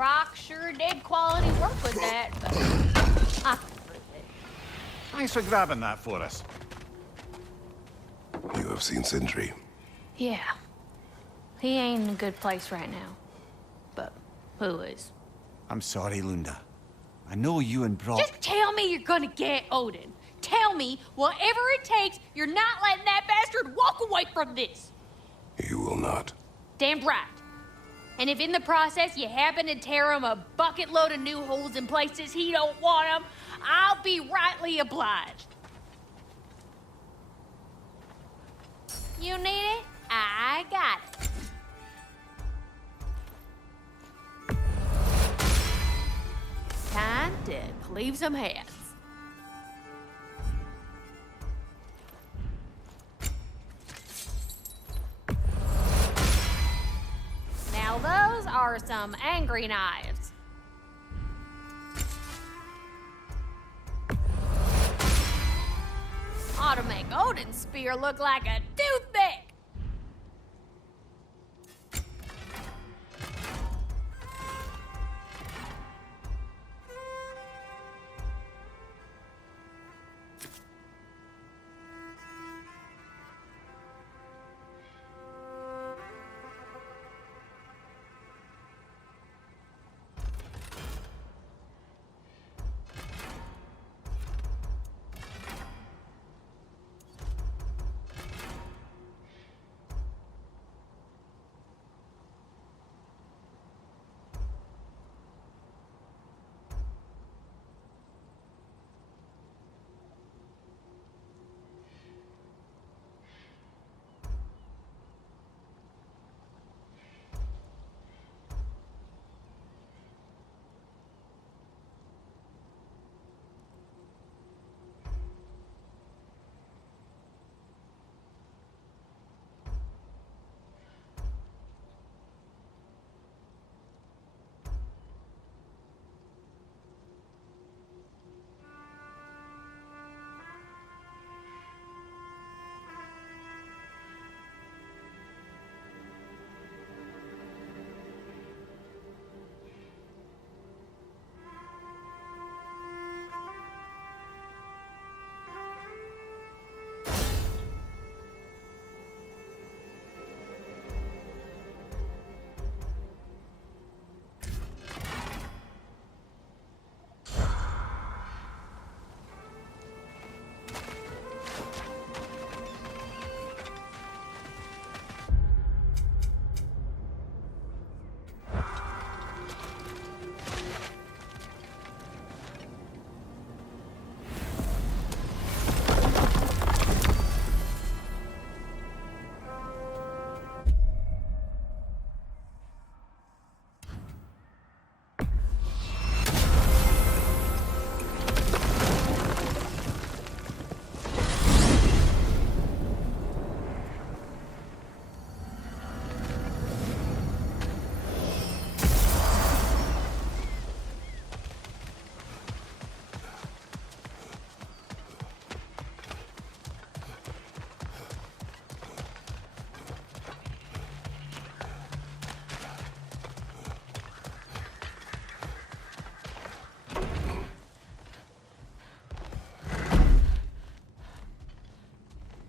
Brock sure did quality work with that, but I approve it. Thanks for grabbing that for us. You have seen Sindri. Yeah. He ain't in a good place right now. But who is? I'm sorry, Lunda. I know you and Brock... Just tell me you're gonna get Odin. Tell me, whatever it takes, you're not letting that bastard walk away from this. You will not. Damn right. And if in the process you happen to tear him a bucket load of new holes in places he don't want them, I'll be rightly obliged. You need it? I got it. Time to cleave some heads. Now those are some angry knives. Ought to make Odin's spear look like a toothpick.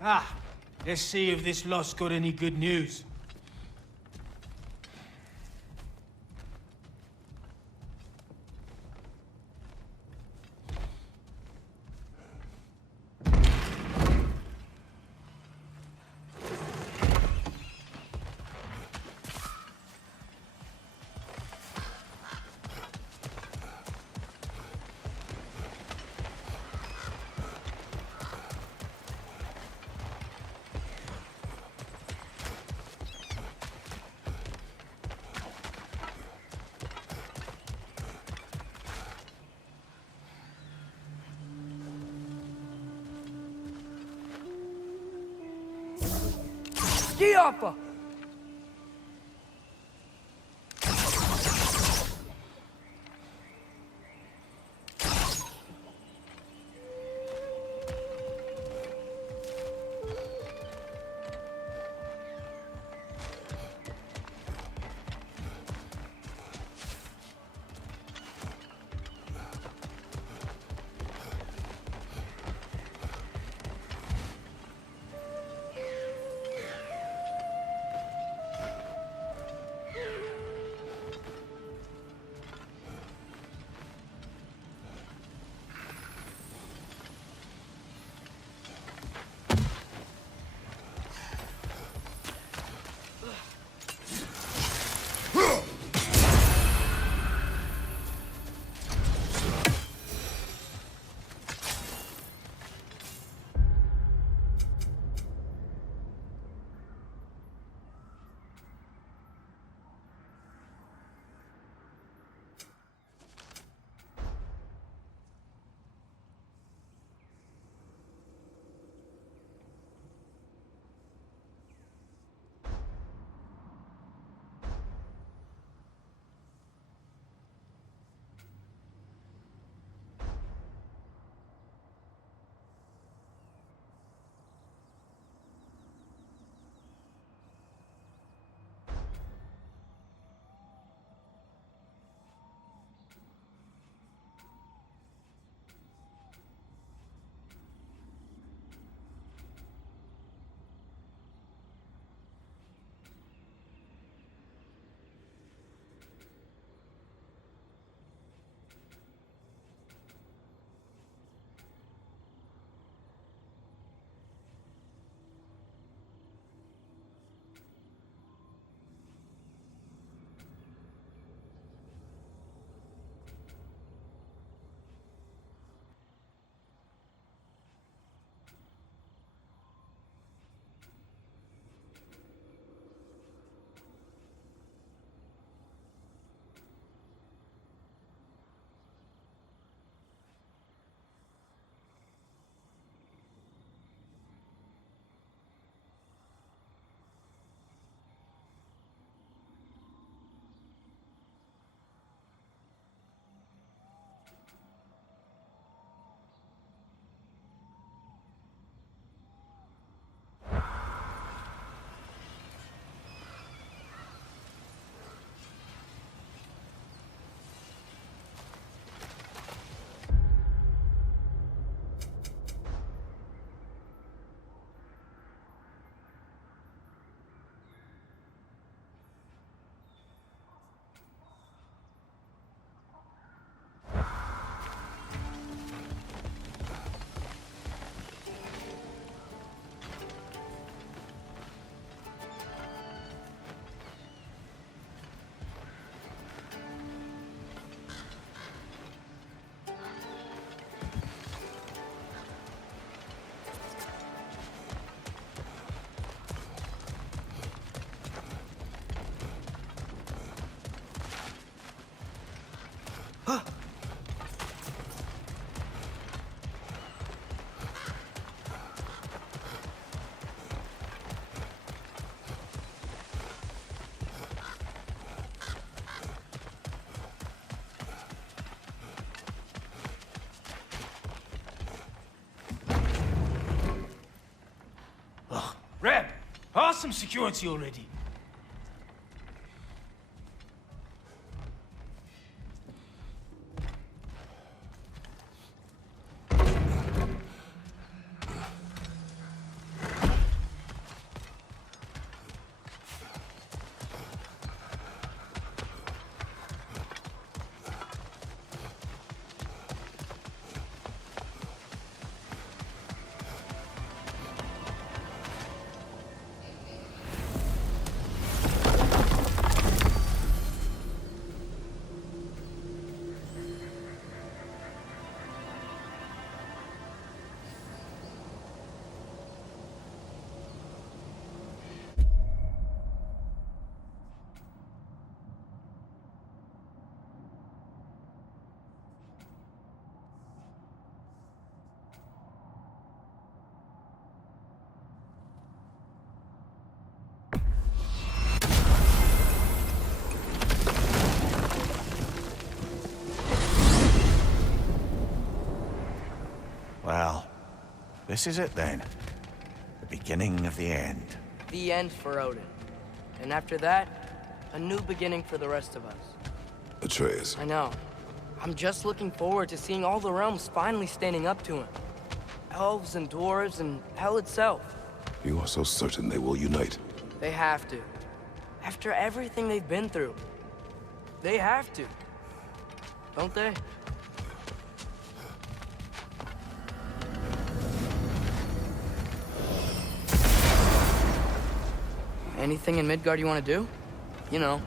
Ah, let's see if this lot's got any good news. ski offer. Reb, pass some security already. This is it then. The beginning of the end. The end for Odin. And after that, a new beginning for the rest of us. Atreus, I know. I'm just looking forward to seeing all the realms finally standing up to him. Elves and dwarves and hell itself. you are so certain they will unite. They have to. After everything they've been through. They have to. Don't they? Anything in Midgard you want to do? You know,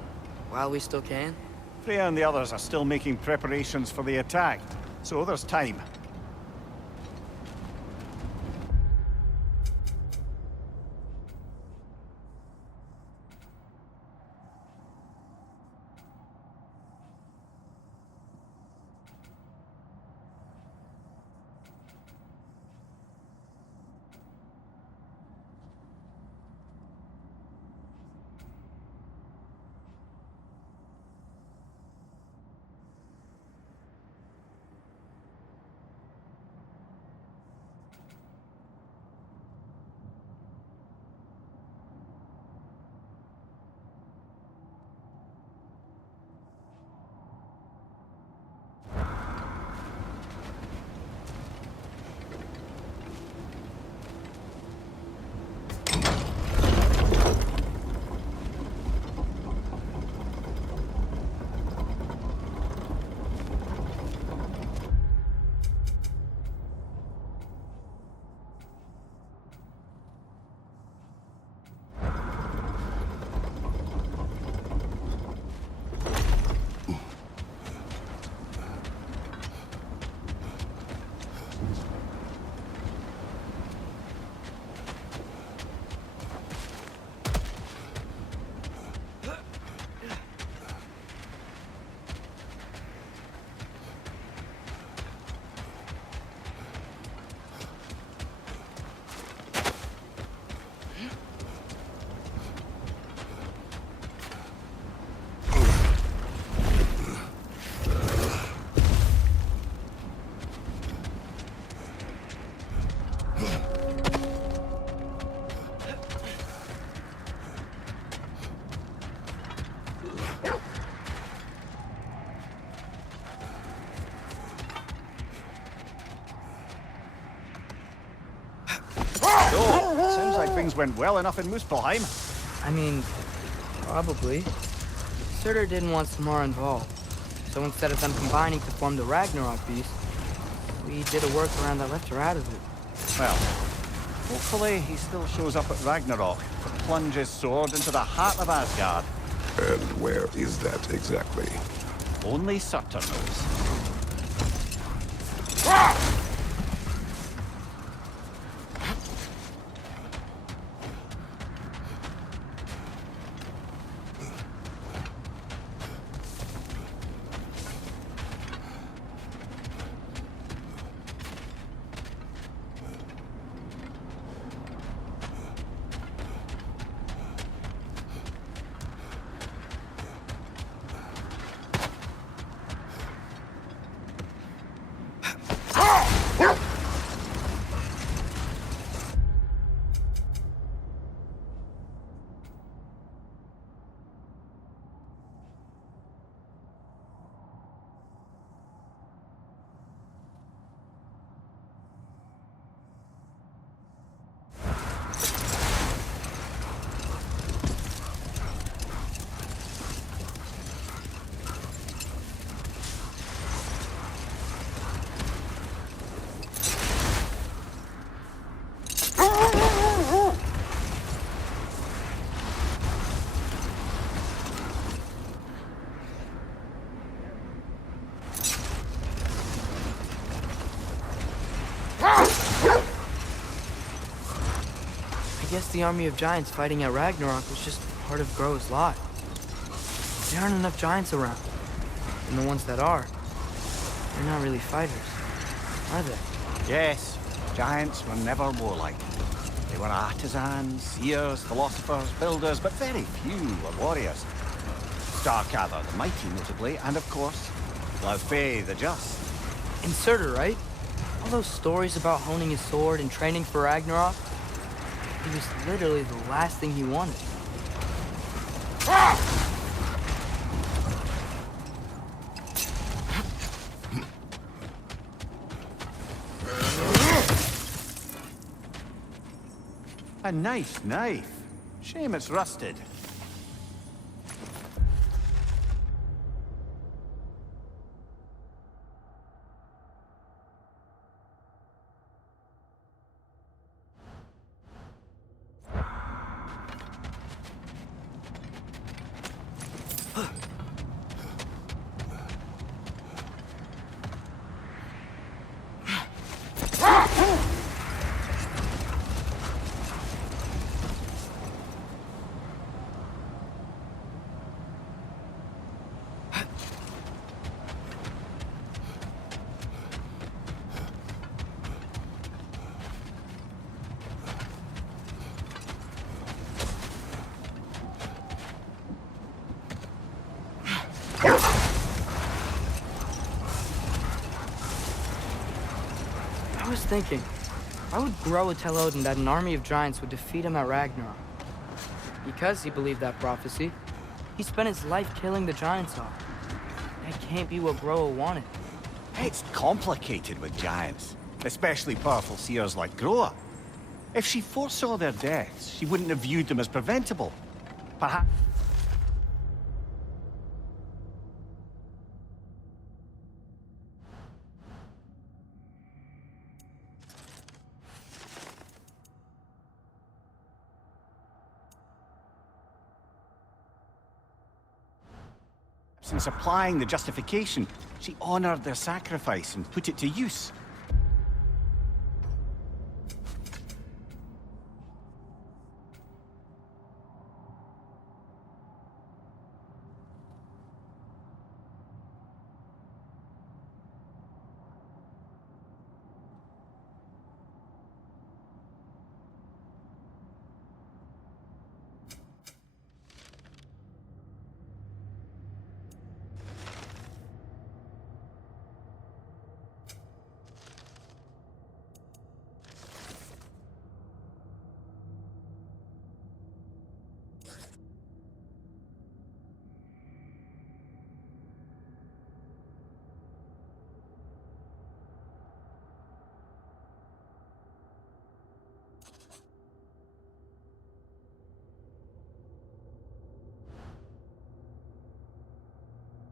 while we still can. Freya and the others are still making preparations for the attack, so there's time. Seems like things went well enough in Muspelheim. I mean, probably. Surtur didn't want Samara involved. So instead of them combining to form the Ragnarok beast, we did a workaround that left her out of it. Well, hopefully he still shows up at Ragnarok to plunge his sword into the heart of Asgard. And where is that exactly? Only Surtur knows. I guess the army of giants fighting at Ragnarok was just part of Gro's lot. There aren't enough giants around. And the ones that are, they're not really fighters, are they? Yes, giants were never warlike. They were artisans, seers, philosophers, builders, but very few were warriors. Starkather the Mighty, notably, and of course, Laufey the Just. And Surtur, right? All those stories about honing his sword and training for Ragnarok, it was literally the last thing he wanted. A nice knife. Shame it's rusted. I was thinking, why would Groa tell Odin that an army of giants would defeat him at Ragnarok? Because he believed that prophecy. He spent his life killing the giants off. That can't be what Groa wanted. It's complicated with giants, especially powerful seers like Groa. If she foresaw their deaths, she wouldn't have viewed them as preventable. Perhaps... In supplying the justification, she honored their sacrifice and put it to use.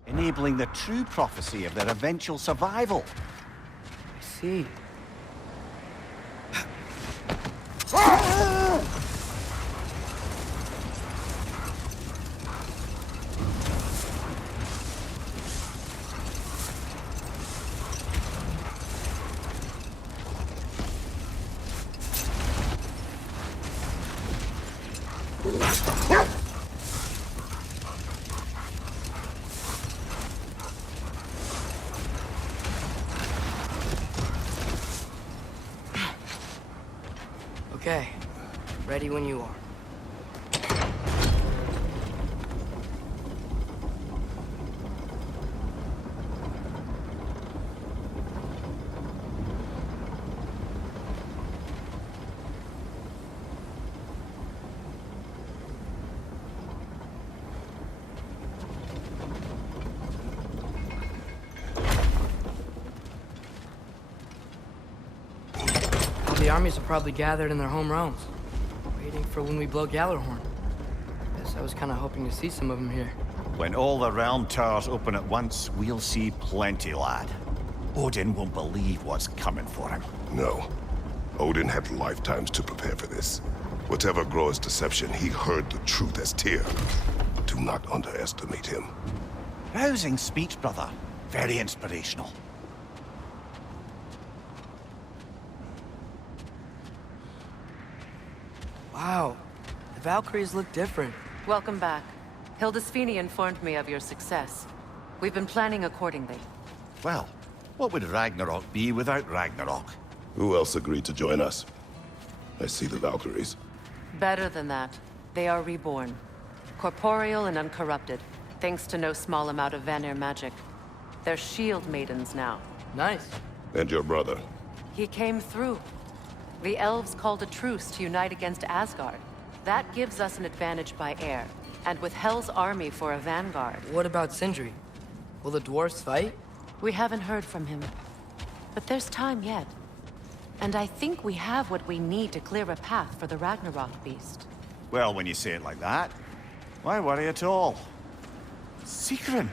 Enabling the true prophecy of their eventual survival. I see. Okay, ready when you are. The armies are probably gathered in their home realms, waiting for when we blow Gallarhorn. Guess I was kind of hoping to see some of them here. When all the realm towers open at once, we'll see plenty, lad. Odin won't believe what's coming for him. No. Odin had lifetimes to prepare for this. Whatever Groa's deception, he heard the truth as Tyr. Do not underestimate him. Rousing speech, brother. Very inspirational. Wow, the Valkyries look different. Welcome back. Hildisvini informed me of your success. We've been planning accordingly. Well, what would Ragnarok be without Ragnarok? Who else agreed to join us? I see the Valkyries. Better than that. They are reborn. Corporeal and uncorrupted, thanks to no small amount of Vanir magic. They're shield maidens now. Nice. And your brother. He came through. The elves called a truce to unite against Asgard. That gives us an advantage by air, and with Hell's army for a vanguard. What about Sindri? Will the dwarves fight? We haven't heard from him. But there's time yet. And I think we have what we need to clear a path for the Ragnarok beast. Well, when you say it like that, why worry at all? Sigrun,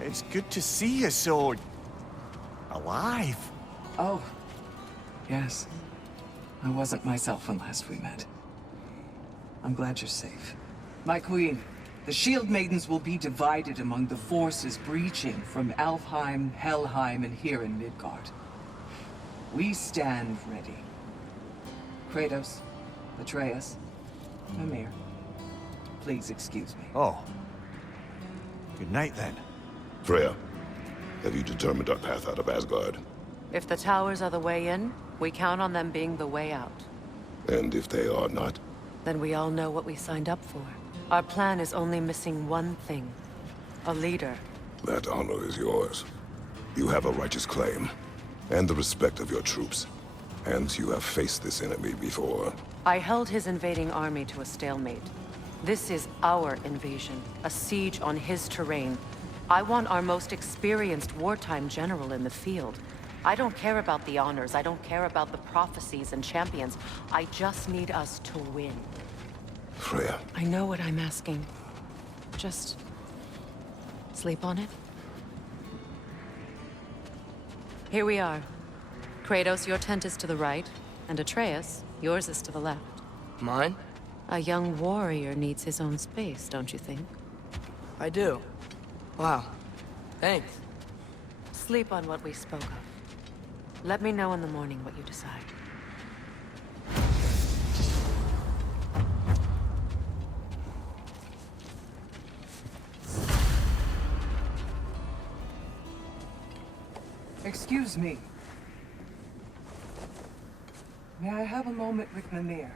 it's good to see you so... alive. Oh, yes. I wasn't myself when last we met. I'm glad you're safe. My queen, the Shield Maidens will be divided among the forces breaching from Alfheim, Helheim, and here in Midgard. We stand ready. Kratos, Atreus, Mimir, please excuse me. Oh. Good night, then. Freya, have you determined our path out of Asgard? If the towers are the way in, we count on them being the way out. And if they are not? Then we all know what we signed up for. Our plan is only missing one thing. A leader. That honor is yours. You have a righteous claim, and the respect of your troops. And you have faced this enemy before. I held his invading army to a stalemate. This is our invasion, a siege on his terrain. I want our most experienced wartime general in the field. I don't care about the honors, I don't care about the prophecies and champions. I just need us to win. Freya. I know what I'm asking. Just... sleep on it? Here we are. Kratos, your tent is to the right, and Atreus, yours is to the left. Mine? A young warrior needs his own space, don't you think? I do. Wow. Thanks. Sleep on what we spoke of. Let me know in the morning what you decide. Excuse me. May I have a moment with Mimir?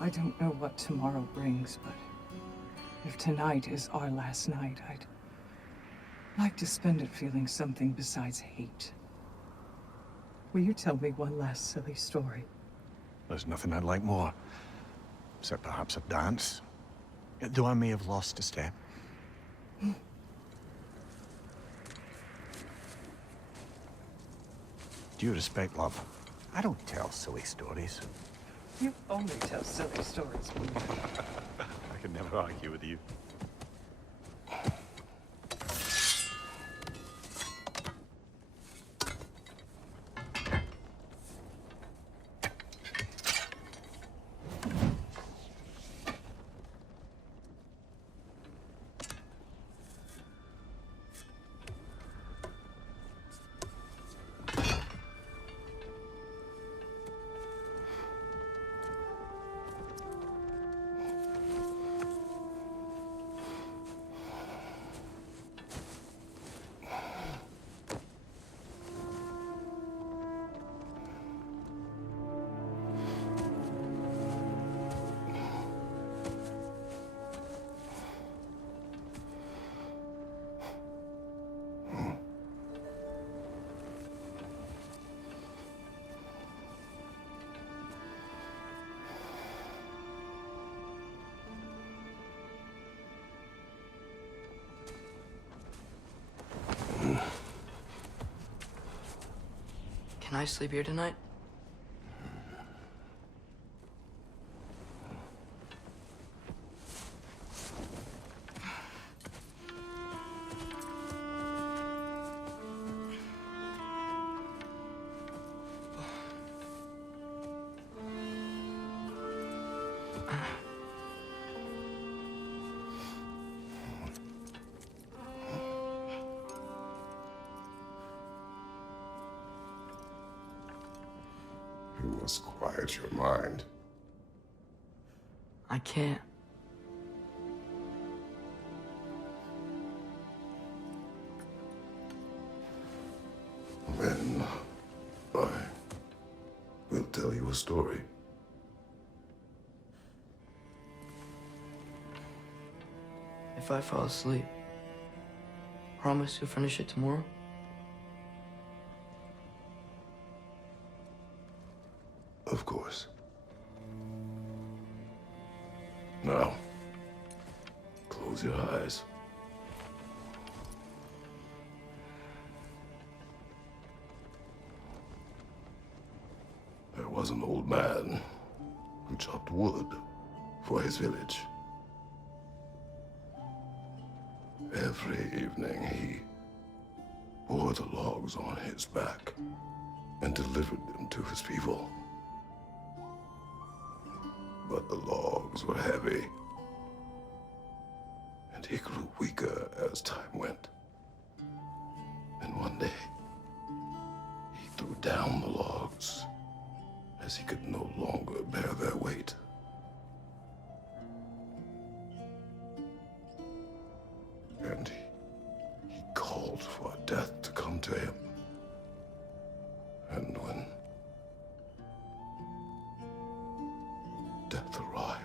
I don't know what tomorrow brings, but if tonight is our last night, I'd like to spend it feeling something besides hate. Will you tell me one last silly story? There's nothing I'd like more. Except perhaps a dance. Though I may have lost a step. Due respect, love. I don't tell silly stories. You only tell silly stories. I can never argue with you. Can I sleep here tonight? You must quiet your mind. I can't. Then I will tell you a story. if I fall asleep? Promise you'll finish it tomorrow? Of course. Now, close your eyes. There was an old man who chopped wood for his village. Every evening he bore the logs on his back and delivered them to his people. But the logs were heavy, and he grew weaker as time went. And one day, he threw down the logs as he could no longer bear their weight. And he called for death to come to him. And when death arrived,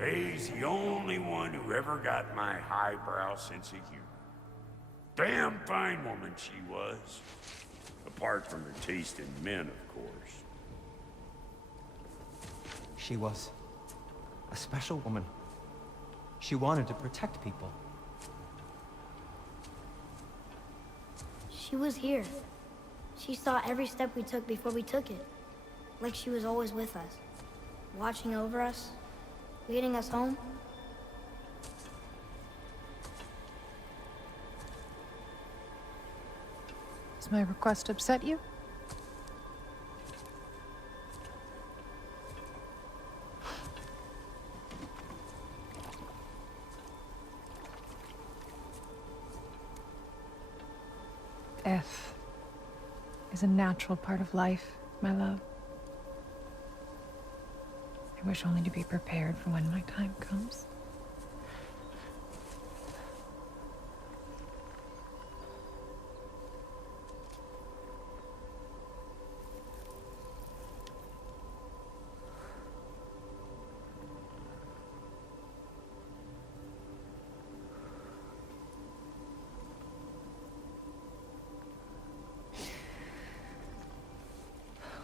He's the only one who ever got my highbrow sense of humor. Damn fine woman she was. Apart from her taste in men, of course. She was a special woman. She wanted to protect people. She was here. She saw every step we took before we took it. Like she was always with us. Watching over us. Leading us home. Does my request upset you? Death is a natural part of life, my love. I wish only to be prepared for when my time comes.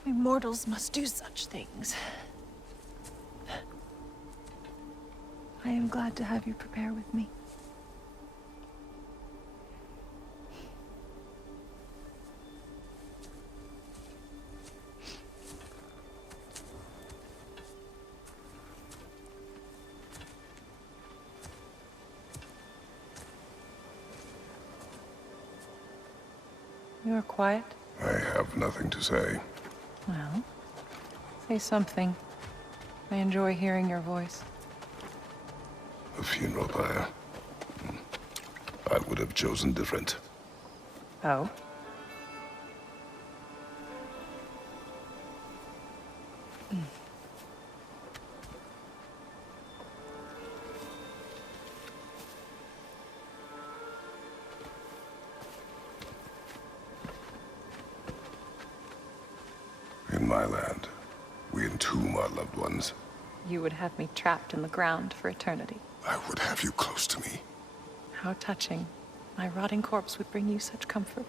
We mortals must do such things. I am glad to have you prepare with me. You are quiet? I have nothing to say. Well, say something. I enjoy hearing your voice. A funeral pyre. I would have chosen different. Oh? In my land, we entomb our loved ones. You would have me trapped in the ground for eternity. I would have you close to me. How touching. My rotting corpse would bring you such comfort.